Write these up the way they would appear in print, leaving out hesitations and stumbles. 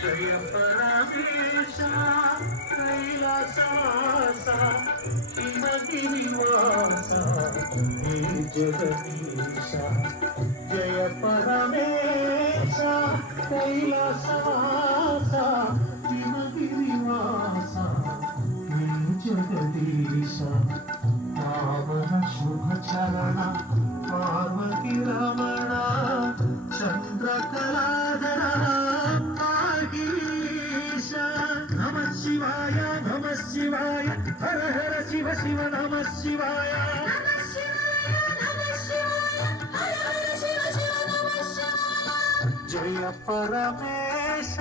జయ పరమేశ కైలాసవాస హిమగిరివాస హే జగదీశ జయ పరమేశ కైలాసవాస హిమగిరివాస హే జగదీశ పావన శుభ చరణ పార్వతి రమణ చంద్రకళాధర శివాయ నమ శివాయ హర హర శివ శివ నమ శివాయ జయ పరమేశ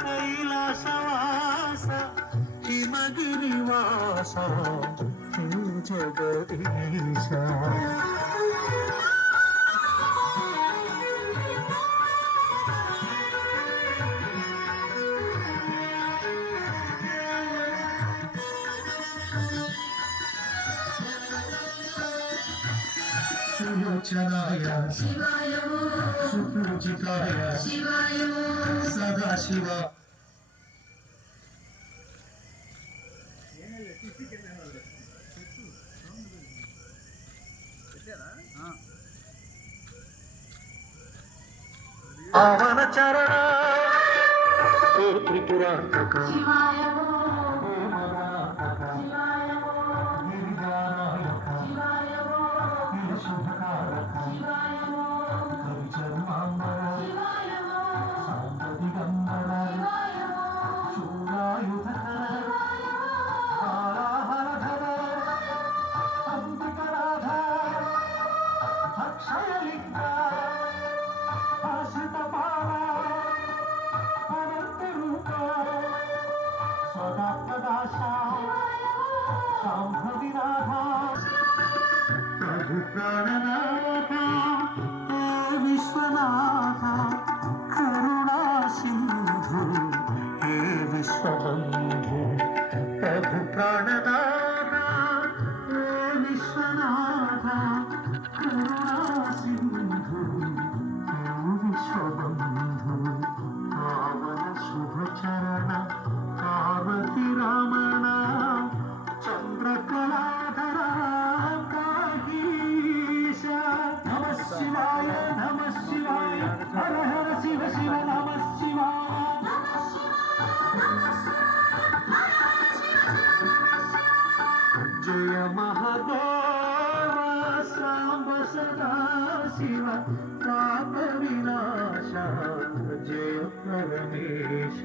కైలాసవాస హిమగిరివాస జగదీశ సులోచనాయ శివాయ సుపూజితాయ శివాయ సదాశివ పావన చరణ త్రిపురాంతక శివాయ ప్రాణనాథ ఓ విశ్వనాథ కరుణా సింధు హే విశ్వబంధు ప్రభు ప్రాణనాథ ఓ విశ్వనాథ కరుణా సింధు హే విశ్వబంధు పావన శుభ చరణ పార్వతి రమణ చంద్రకళాధర శివాయ నమ శివాయ హర హర శివ శివ నమ శివాయ జయ మహదేవ సాంబ సదా శివ పాప వినాశ జయ పరమేశ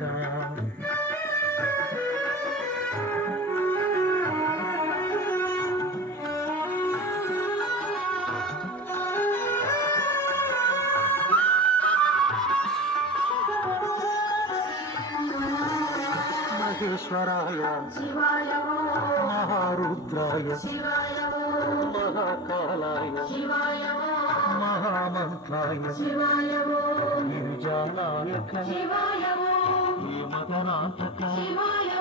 మహేశ్వరాయ శివాయ మహారుద్రాయ శివాయ మహాకాలాయ శివాయ మహామంత్రాయ శివాయ గిరిజానాయక శివాయ మదనాథక శివాయ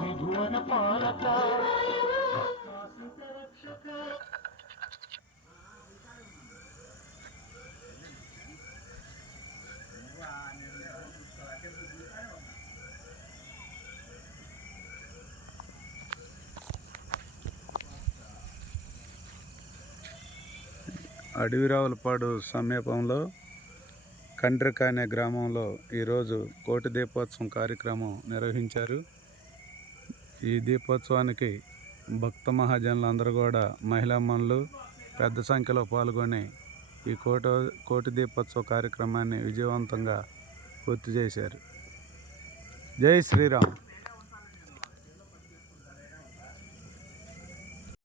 విధువన పాలక రక్షక అడవిరావులపాడు సమీపంలో కండ్రిక అనే గ్రామంలో ఈరోజు కోటి దీపోత్సవం కార్యక్రమం నిర్వహించారు. ఈ దీపోత్సవానికి భక్త మహాజనులు అందరూ కూడా మహిళామణులు పెద్ద సంఖ్యలో పాల్గొని ఈ కోటి దీపోత్సవ కార్యక్రమాన్ని విజయవంతంగా పూర్తి చేశారు. జై శ్రీరామ్.